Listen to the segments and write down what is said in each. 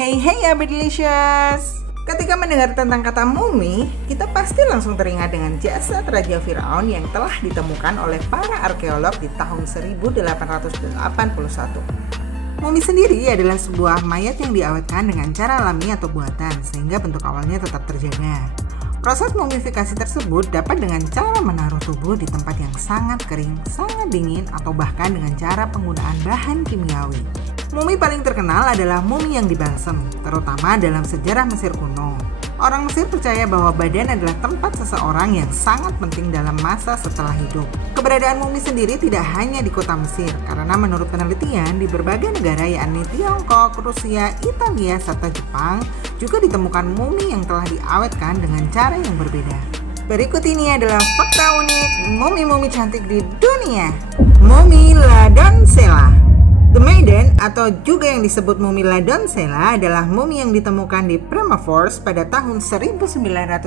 Hey Abdelicious! Ketika mendengar tentang kata mumi, kita pasti langsung teringat dengan jasad Raja Firaun yang telah ditemukan oleh para arkeolog di tahun 1881. Mumi sendiri adalah sebuah mayat yang diawetkan dengan cara alami atau buatan, sehingga bentuk awalnya tetap terjaga. Proses mumifikasi tersebut dapat dengan cara menaruh tubuh di tempat yang sangat kering, sangat dingin, atau bahkan dengan cara penggunaan bahan kimiawi. Mumi paling terkenal adalah mumi yang dibalsem, terutama dalam sejarah Mesir kuno. Orang Mesir percaya bahwa badan adalah tempat seseorang yang sangat penting dalam masa setelah hidup. Keberadaan mumi sendiri tidak hanya di kota Mesir, karena menurut penelitian di berbagai negara yakni Tiongkok, Rusia, Italia, serta Jepang juga ditemukan mumi yang telah diawetkan dengan cara yang berbeda. Berikut ini adalah fakta unik mumi-mumi cantik di dunia. Mumi La Doncella. The Maiden atau juga yang disebut mumi La Doncella adalah mumi yang ditemukan di Permafrost pada tahun 1999.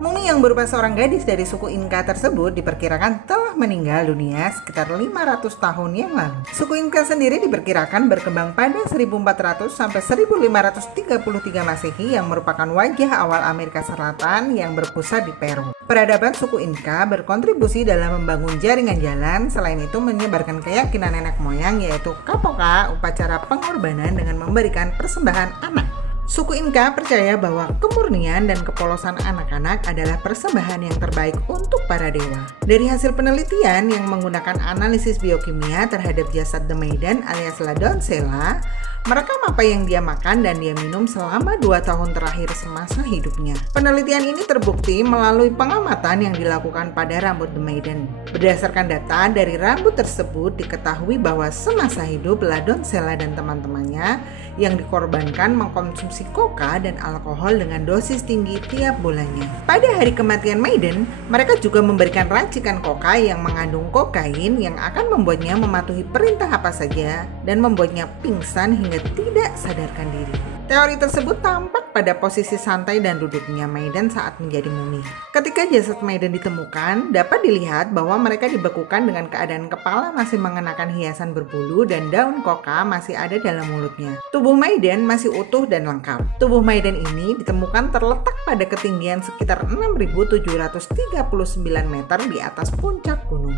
Mumi yang berupa seorang gadis dari suku Inka tersebut diperkirakan telah meninggal dunia sekitar 500 tahun yang lalu. Suku Inka sendiri diperkirakan berkembang pada 1400 sampai 1533 Masehi yang merupakan wajah awal Amerika Selatan yang berpusat di Peru. Peradaban suku Inka berkontribusi dalam membangun jaringan jalan, selain itu menyebarkan keyakinan nenek moyang yaitu kapoka, upacara pengorbanan dengan memberikan persembahan anak. Suku Inka percaya bahwa kemurnian dan kepolosan anak-anak adalah persembahan yang terbaik untuk para dewa. Dari hasil penelitian yang menggunakan analisis biokimia terhadap jasad The Maiden alias La Doncella, merekam apa yang dia makan dan dia minum selama 2 tahun terakhir semasa hidupnya. Penelitian ini terbukti melalui pengamatan yang dilakukan pada rambut The Maiden. Berdasarkan data dari rambut tersebut diketahui bahwa semasa hidup La Doncella dan teman-temannya yang dikorbankan mengkonsumsi koka dan alkohol dengan dosis tinggi tiap bulannya. Pada hari kematian Maiden, mereka juga memberikan racikan koka yang mengandung kokain yang akan membuatnya mematuhi perintah apa saja dan membuatnya pingsan hingga tidak sadarkan diri. Teori tersebut tampak pada posisi santai dan duduknya Maiden saat menjadi mumi. Ketika jasad Maiden ditemukan, dapat dilihat bahwa mereka dibekukan dengan keadaan kepala masih mengenakan hiasan berbulu dan daun koka masih ada dalam mulutnya. Tubuh Maiden masih utuh dan lengkap. Tubuh Maiden ini ditemukan terletak pada ketinggian sekitar 6.739 meter di atas puncak gunung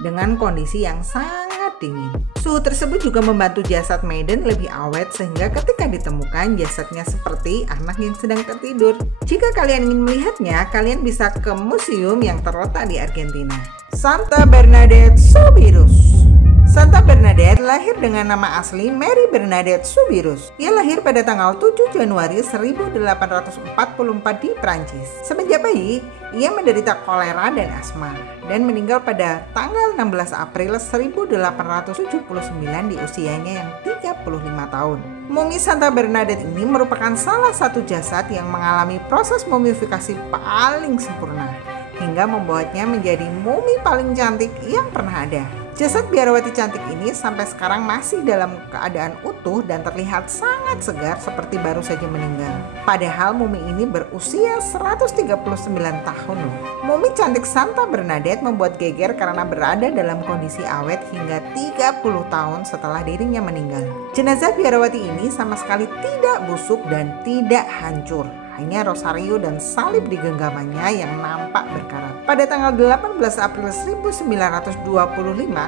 dengan kondisi yang sangat dingin. Suhu tersebut juga membantu jasad Maiden lebih awet sehingga ketika ditemukan jasadnya seperti anak yang sedang tertidur. Jika kalian ingin melihatnya, kalian bisa ke museum yang terletak di Argentina. Santa Bernadette Soubirous. Santa Bernadette lahir dengan nama asli Mary Bernadette Soubirous. Ia lahir pada tanggal 7 Januari 1844 di Prancis. Semenjak bayi, ia menderita kolera dan asma dan meninggal pada tanggal 16 April 1879 di usianya yang 35 tahun. Mumi Santa Bernadette ini merupakan salah satu jasad yang mengalami proses mumifikasi paling sempurna hingga membuatnya menjadi mumi paling cantik yang pernah ada. Jasad biarawati cantik ini sampai sekarang masih dalam keadaan utuh dan terlihat sangat segar seperti baru saja meninggal. Padahal mumi ini berusia 139 tahun loh. Mumi cantik Santa Bernadette membuat geger karena berada dalam kondisi awet hingga 30 tahun setelah dirinya meninggal. Jenazah biarawati ini sama sekali tidak busuk dan tidak hancur. Hanya rosario dan salib di genggamannya yang nampak berkarat. Pada tanggal 18 April 1925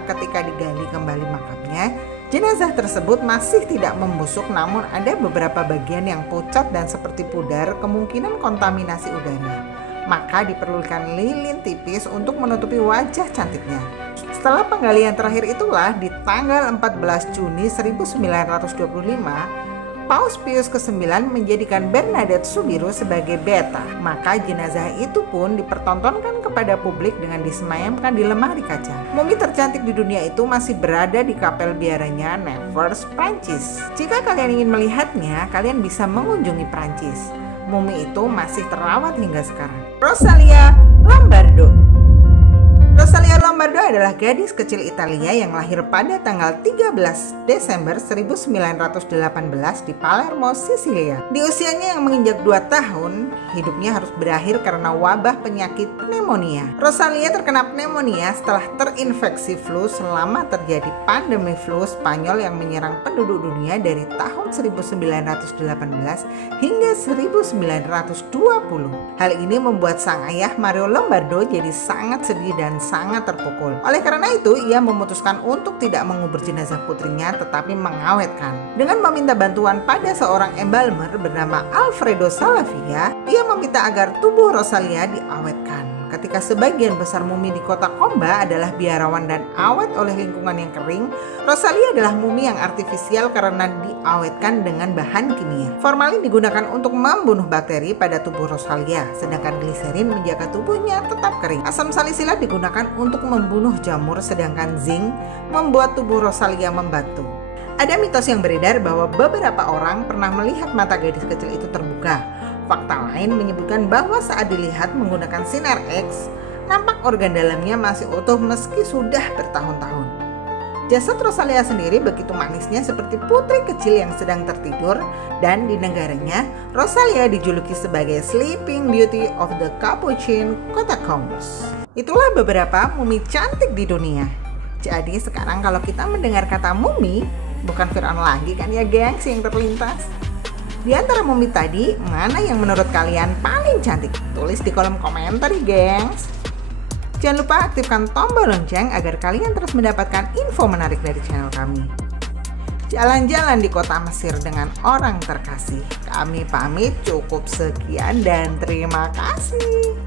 ketika digali kembali makamnya, jenazah tersebut masih tidak membusuk namun ada beberapa bagian yang pucat dan seperti pudar, kemungkinan kontaminasi udara. Maka diperlukan lilin tipis untuk menutupi wajah cantiknya. Setelah penggalian terakhir itulah di tanggal 14 Juni 1925, Paus Pius ke-9 menjadikan Bernadette Soubirous sebagai beta. Maka jenazah itu pun dipertontonkan kepada publik dengan disemayamkan di lemari kaca. Mumi tercantik di dunia itu masih berada di kapel biaranya Nevers, Prancis. Jika kalian ingin melihatnya, kalian bisa mengunjungi Prancis. Mumi itu masih terawat hingga sekarang. Rosalia Lombardo. Rosalia Lombardo Lombardo adalah gadis kecil Italia yang lahir pada tanggal 13 Desember 1918 di Palermo, Sisilia. Di usianya yang menginjak 2 tahun, hidupnya harus berakhir karena wabah penyakit pneumonia. Rosalia terkena pneumonia setelah terinfeksi flu selama terjadi pandemi flu Spanyol yang menyerang penduduk dunia dari tahun 1918 hingga 1920. Hal ini membuat sang ayah Mario Lombardo jadi sangat sedih dan sangat terpukul. Oleh karena itu, ia memutuskan untuk tidak mengubur jenazah putrinya tetapi mengawetkan. Dengan meminta bantuan pada seorang embalmer bernama Alfredo Salavia, ia meminta agar tubuh Rosalia diawetkan. Ketika sebagian besar mumi di kota Komba adalah biarawan dan awet oleh lingkungan yang kering, Rosalia adalah mumi yang artifisial karena diawetkan dengan bahan kimia. Formalin digunakan untuk membunuh bakteri pada tubuh Rosalia, sedangkan gliserin menjaga tubuhnya tetap kering. Asam salisilat digunakan untuk membunuh jamur, sedangkan zinc membuat tubuh Rosalia membatu. Ada mitos yang beredar bahwa beberapa orang pernah melihat mata gadis kecil itu terbuka. Fakta lain menyebutkan bahwa saat dilihat menggunakan sinar X, nampak organ dalamnya masih utuh meski sudah bertahun-tahun. Jasad Rosalia sendiri begitu manisnya seperti putri kecil yang sedang tertidur, dan di negaranya, Rosalia dijuluki sebagai Sleeping Beauty of the Capuchin Catacombs. Itulah beberapa mumi cantik di dunia. Jadi sekarang kalau kita mendengar kata mumi, bukan Firaun lagi kan ya gengs yang terlintas. Di antara mumi tadi, mana yang menurut kalian paling cantik? Tulis di kolom komentar ya gengs. Jangan lupa aktifkan tombol lonceng agar kalian terus mendapatkan info menarik dari channel kami. Jalan-jalan di kota Mesir dengan orang terkasih. Kami pamit, cukup sekian dan terima kasih.